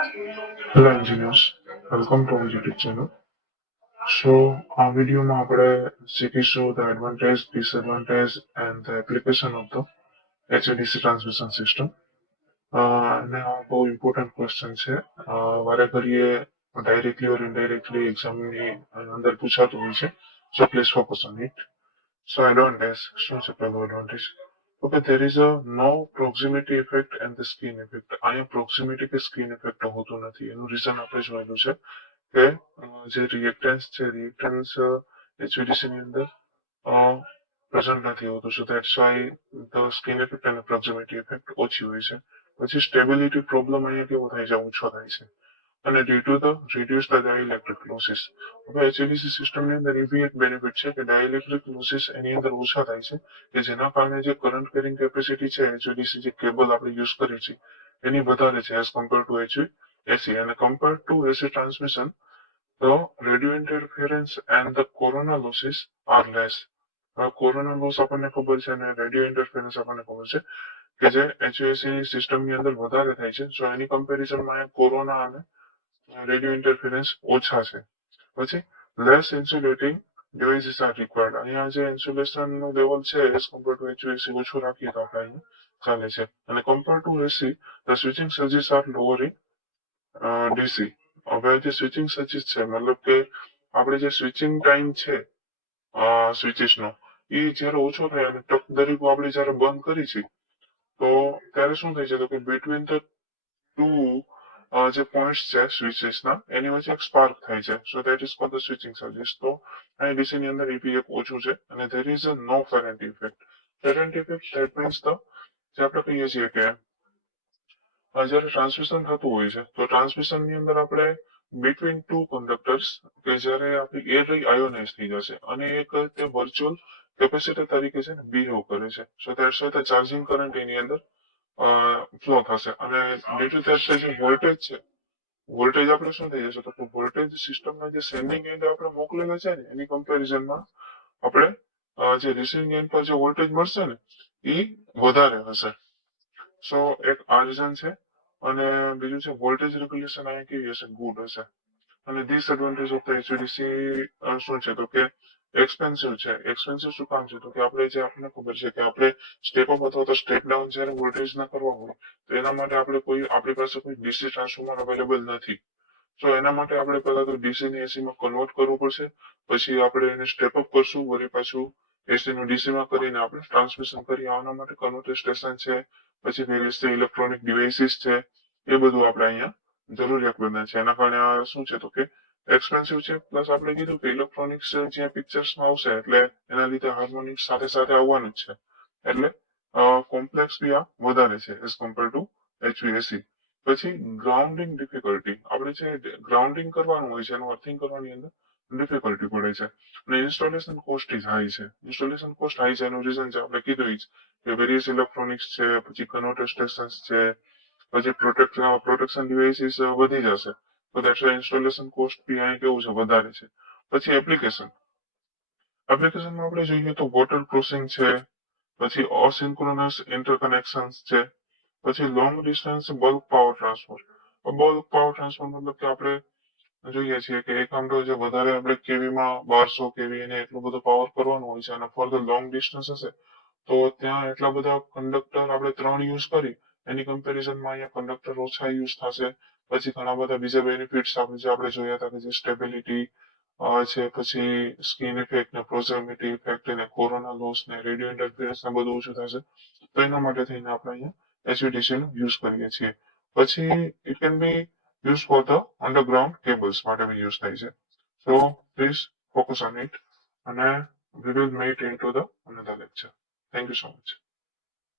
Hello engineers, welcome to our YouTube channel. So આ વિડીયોમાં આપણે શીખીશું the advantage, disadvantage and the application of the HVDC transmission system. અને આ બહુ ઇમ્પોર્ટન્ટ ક્વેશ્ચન છે. વારે ઘડીએ ડાયરેક્ટલી ઓર ઇનડાયરેક્ટલી એક્ઝામની અંદર પૂછાતું હોય છે. So please focus on it. So advantage શું છે પહેલું advantage? Okay, there is a no proximity effect and the skin effect. અહીંયા proximity કે skin effect હોતું નથી. એનું રીઝન આપણે જોયેલું છે કે જે રિએક્ટન્સ છે રિએક્ટન્સ HVDC ની અંદર પ્રેઝન્ટ નથી હોતું. સો that's why the skin effect અને પ્રોક્સિમિટી ઇફેક્ટ ઓછી હોય છે. પછી સ્ટેબિલિટી પ્રોબ્લેમ અહીંયા કેવો થાય છે, ઓછો થાય છે. અને due to the reduce the dielectric losses. હવે HVDC સિસ્ટમની અંદર એ બી એક બેનિફિટ છે કે ડાઇલેક્ટ્રિક લોસીસ એની અંદર ઓછા થાય છે કે જેના કારણે જે કરંટ કેરિંગ કેપેસિટી છે HVDC જે કેબલ આપણે યુઝ કરીએ છીએ એની વધારે છે એઝ કમ્પેર ટુ HVAC. અને compare to AC transmission the radio interference and the corona losses are less. Corona loss આપણને ખબર છે અને રેડિયો ઇન્ટરફેરન્સ આપણને ખબર છે કે જે HVAC સિસ્ટમની અંદર વધારે થાય છે. સો એની કમ્પેરિઝનમાં કોરોના અને રેડિયો ઇન્ટરફેરન્સ ઓછા છે. પછી less insulating devices are required. અહીંયા જે ઇન્સ્યુલેશનનું લેવલ છે એઝ કમ્પેર ટુ HVAC ઓછું રાખીએ તો આપણે અહીંયા ચાલે છે. અને compare to AC the switching surges are lower in DC. હવે જે સ્વિચિંગ સર્જિસ છે મતલબ કે આપણે જે સ્વિચિંગ ટાઈમ છે સ્વિચિસનો એ જયારે ઓછો થાય અને ટક દરેક આપણે જયારે બંધ કરી છે તો ત્યારે શું થાય છે તો કે બિટવીન ધ ટુ જે પોઈન્ટ્સ છે સ્વિચિસના એની વચ્ચે એક સ્પાર્ક થાય છે. So that is called the switching surges. તો અહીં DC ની અંદર EP એક ઓછું છે અને there is a no Ferranti effect. Ferranti effect that means the જે આપણે કહીએ છીએ કે જયારે ટ્રાન્સમિશન થતું હોય છે તો ટ્રાન્સમિશન ની અંદર આપણે બિટવીન ટુ કંડક્ટર્સ કે જયારે આપણી એર આયોનાઇઝ થઈ જશે અને એક તે વર્ચ્યુઅલ કેપેસિટર તરીકે છે ને બિહેવ કરે છે. So that's why the charging current એની અંદર ફ્લો થશે અને ડ્યુ ટુ ધેટ જે વોલ્ટેજ છે વોલ્ટેજ આપણે શું થઈ જશે તો કે વોલ્ટેજ સિસ્ટમના જે સેન્ડિંગ એન્ડ આપણે મોકલેલા છે ને એની કમ્પેરિઝનમાં આપણે જે રિસીવિંગ એન્ડ પર જે વોલ્ટેજ મળશે ને એ વધારે હશે. સો એક આ રીઝન છે. અને બીજું છે વોલ્ટેજ રેગ્યુલેશન અહીંયા કેવી હશે, ગુડ હશે. અને ડિસએડવાન્ટેજ ઓફ ધ HVDC શું છે તો કે એક્સપેન્સિવ છે. એક્સપેન્સિવ શું કામ છે તો કે આપણે જે આપણને ખબર છે કે આપણે સ્ટેપ અપ અથવા તો સ્ટેપ ડાઉન જયારે વોલ્ટેજ ના કરવા હોય તો એના માટે આપણી પાસે કોઈ DC ટ્રાન્સફોર્મર અવેલેબલ નથી. તો એના માટે આપણે પહેલા તો DC ને AC માં કન્વર્ટ કરવું પડશે. પછી આપણે એને સ્ટેપ અપ કરશું, વળી પાછું AC નું DC માં કરીને આપણે ટ્રાન્સમિશન કરી આના માટે કન્વર્ટર સ્ટેશન છે, પછી વેરિયસ ઇલેક્ટ્રોનિક ડિવાઇસીસ છે, એ બધું આપણે અહીંયા જરૂરિયાત બને છે. એના કારણે આ શું છે તો કે એક્સપેન્સિવ છે. પ્લસ આપણે કીધું કે ઇલેક્ટ્રોનિક્સ જ્યાં પિક્ચર્સમાં આવશે એટલે એના લીધે હાર્મોનિક્સ સાથે સાથે આવવાનું જ છે. એટલે કોમ્પ્લેક્સ બી આ વધારે છે એઝ કમ્પેર ટુ HVAC. પછી ગ્રાઉન્ડિંગ ડિફિકલ્ટી. આપણે જે ગ્રાઉન્ડિંગ કરવાનું હોય છે એનું અર્થિંગ કરવાની અંદર ડિફિકલ્ટી પડે છે. અને ઇન્સ્ટોલેશન કોસ્ટ ઇઝ હાઈ છે. ઇન્સ્ટોલેશન કોસ્ટ હાઈ છે એનું રીઝન છે આપણે કીધું જ કે વેરિયસ ઇલેક્ટ્રોનિક્સ છે, પછી કન્વર્ટર સ્ટેશન્સ છે, પછી પ્રોટેક્શન ડિવાઇસીસ વધી જશે. તો દેટ્સ વાય ઇન્સ્ટોલેશન કોસ્ટ બી અહીં કેવું છે વધારે છે. પછી એપ્લિકેશનમાં આપણે જોઈએ તો વોટર ક્રોસિંગ છે, પછી અસિન્ક્રોનસ ઇન્ટરકનેક્શન્સ છે, પછી long distance bulk power transfer. Bulk power transfer મતલબ કે આપણે જોઈએ છીએ કે એક આમ તો જે વધારે આપણે કેવીમાં 1200 કેવી એને એટલો બધો પાવર કરવાનો હોય છે અને ફોર ધ લોંગ ડિસ્ટન્સ હશે તો ત્યાં એટલા બધા કંડક્ટર આપણે 3 યુઝ કરી એની કમ્પેરિઝનમાં અહીંયા કંડક્ટર ઓછા યુઝ થશે. પછી ઘણા બધા બીજા બેનિફિટ્સ આપણે જોયા હતા કે જે સ્ટેબિલિટી છે, પછી સ્કિન ઇફેક્ટ ને પ્રોક્સિમિટી ઇફેક્ટ ને કોરોના લોસ ને રેડિયો ઇન્ટરફિયરન્સ ને બધું ઓછું થશે. તો એના માટે થઈને આપણે અહીંયા HVDC નો યુઝ કરીએ છીએ. પછી it can be use for the underground cables માટે બી યુઝ થાય છે. So please focus on it અને we will meet into the another lecture. Thank you so much.